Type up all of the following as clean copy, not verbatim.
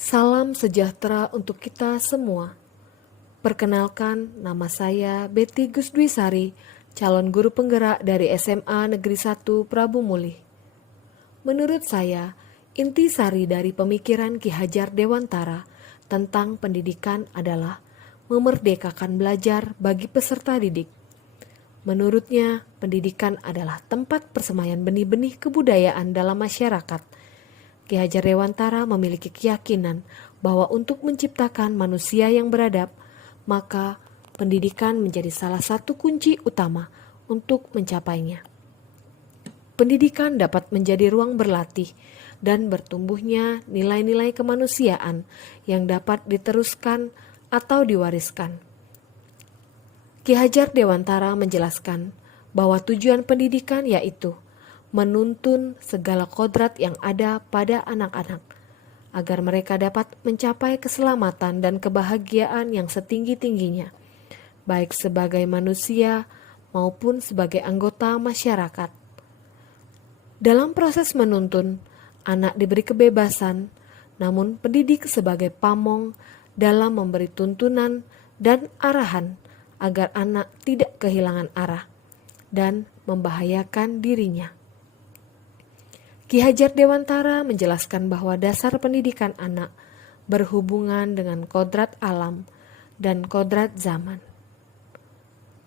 Salam sejahtera untuk kita semua. Perkenalkan, nama saya Betty Gusdwisari, calon guru penggerak dari SMA Negeri 1 Prabu Mulih. Menurut saya, intisari dari pemikiran Ki Hajar Dewantara tentang pendidikan adalah memerdekakan belajar bagi peserta didik. Menurutnya, pendidikan adalah tempat persemaian benih-benih kebudayaan dalam masyarakat. Ki Hajar Dewantara memiliki keyakinan bahwa untuk menciptakan manusia yang beradab, maka pendidikan menjadi salah satu kunci utama untuk mencapainya. Pendidikan dapat menjadi ruang berlatih dan bertumbuhnya nilai-nilai kemanusiaan yang dapat diteruskan atau diwariskan. Ki Hajar Dewantara menjelaskan bahwa tujuan pendidikan yaitu menuntun segala kodrat yang ada pada anak-anak, agar mereka dapat mencapai keselamatan dan kebahagiaan yang setinggi-tingginya, baik sebagai manusia maupun sebagai anggota masyarakat. Dalam proses menuntun, anak diberi kebebasan, namun pendidik sebagai pamong dalam memberi tuntunan dan arahan agar anak tidak kehilangan arah dan membahayakan dirinya. Ki Hajar Dewantara menjelaskan bahwa dasar pendidikan anak berhubungan dengan kodrat alam dan kodrat zaman.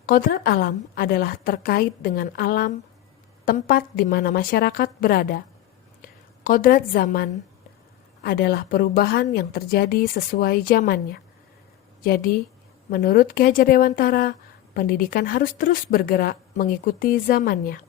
Kodrat alam adalah terkait dengan alam, tempat di mana masyarakat berada. Kodrat zaman adalah perubahan yang terjadi sesuai zamannya. Jadi, menurut Ki Hajar Dewantara, pendidikan harus terus bergerak mengikuti zamannya.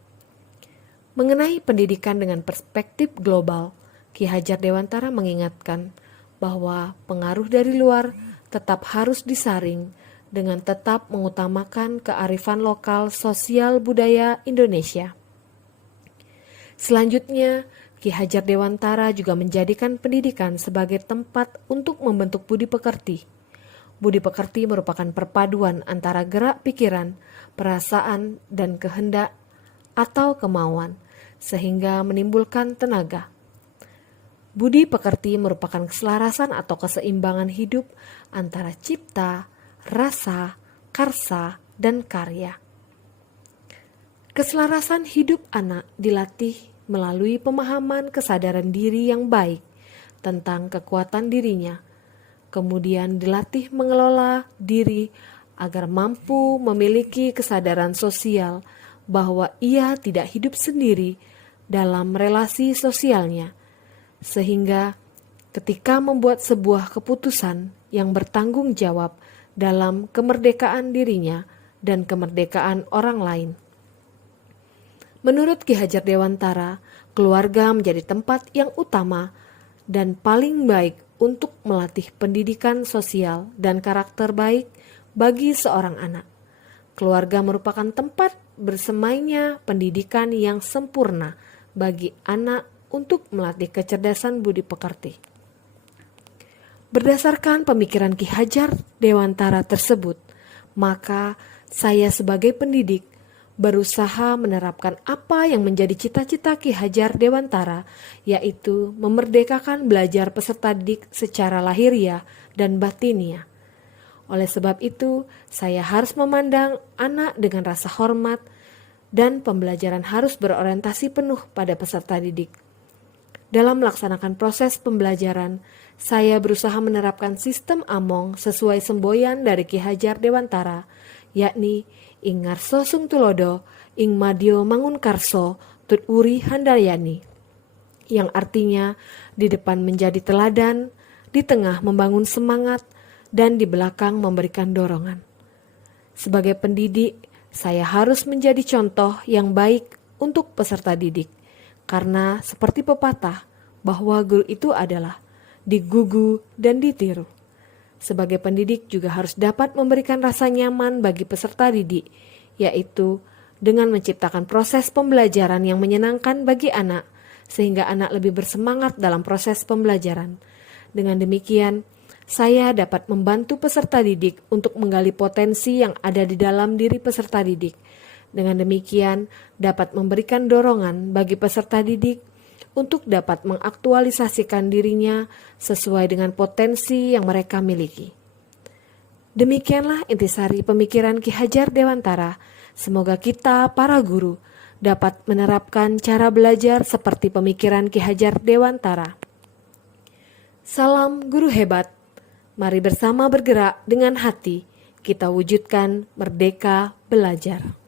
Mengenai pendidikan dengan perspektif global, Ki Hajar Dewantara mengingatkan bahwa pengaruh dari luar tetap harus disaring dengan tetap mengutamakan kearifan lokal sosial budaya Indonesia. Selanjutnya, Ki Hajar Dewantara juga menjadikan pendidikan sebagai tempat untuk membentuk budi pekerti. Budi pekerti merupakan perpaduan antara gerak pikiran, perasaan, dan kehendak atau kemauan, sehingga menimbulkan tenaga. Budi pekerti merupakan keselarasan atau keseimbangan hidup antara cipta, rasa, karsa, dan karya. Keselarasan hidup anak dilatih melalui pemahaman kesadaran diri yang baik tentang kekuatan dirinya, kemudian dilatih mengelola diri agar mampu memiliki kesadaran sosial bahwa ia tidak hidup sendiri dalam relasi sosialnya, sehingga ketika membuat sebuah keputusan yang bertanggung jawab dalam kemerdekaan dirinya dan kemerdekaan orang lain. Menurut Ki Hajar Dewantara, keluarga menjadi tempat yang utama dan paling baik untuk melatih pendidikan sosial dan karakter baik bagi seorang anak. Keluarga merupakan tempat bersemainya pendidikan yang sempurna bagi anak untuk melatih kecerdasan budi pekerti. Berdasarkan pemikiran Ki Hajar Dewantara tersebut, maka saya sebagai pendidik berusaha menerapkan apa yang menjadi cita-cita Ki Hajar Dewantara, yaitu memerdekakan belajar peserta didik secara lahiriah dan batiniah. Oleh sebab itu, saya harus memandang anak dengan rasa hormat dan pembelajaran harus berorientasi penuh pada peserta didik. Dalam melaksanakan proses pembelajaran, saya berusaha menerapkan sistem Among sesuai semboyan dari Ki Hajar Dewantara, yakni ing ngarso sung tulodo, ing madyo mangunkarso, tut uri handayani, yang artinya di depan menjadi teladan, di tengah membangun semangat, dan di belakang memberikan dorongan. Sebagai pendidik, saya harus menjadi contoh yang baik untuk peserta didik, karena seperti pepatah bahwa guru itu adalah digugu dan ditiru. Sebagai pendidik juga harus dapat memberikan rasa nyaman bagi peserta didik, yaitu dengan menciptakan proses pembelajaran yang menyenangkan bagi anak, sehingga anak lebih bersemangat dalam proses pembelajaran. Dengan demikian, saya dapat membantu peserta didik untuk menggali potensi yang ada di dalam diri peserta didik. Dengan demikian, dapat memberikan dorongan bagi peserta didik untuk dapat mengaktualisasikan dirinya sesuai dengan potensi yang mereka miliki. Demikianlah intisari pemikiran Ki Hajar Dewantara. Semoga kita, para guru, dapat menerapkan cara belajar seperti pemikiran Ki Hajar Dewantara. Salam guru hebat. Mari bersama bergerak dengan hati, kita wujudkan merdeka belajar.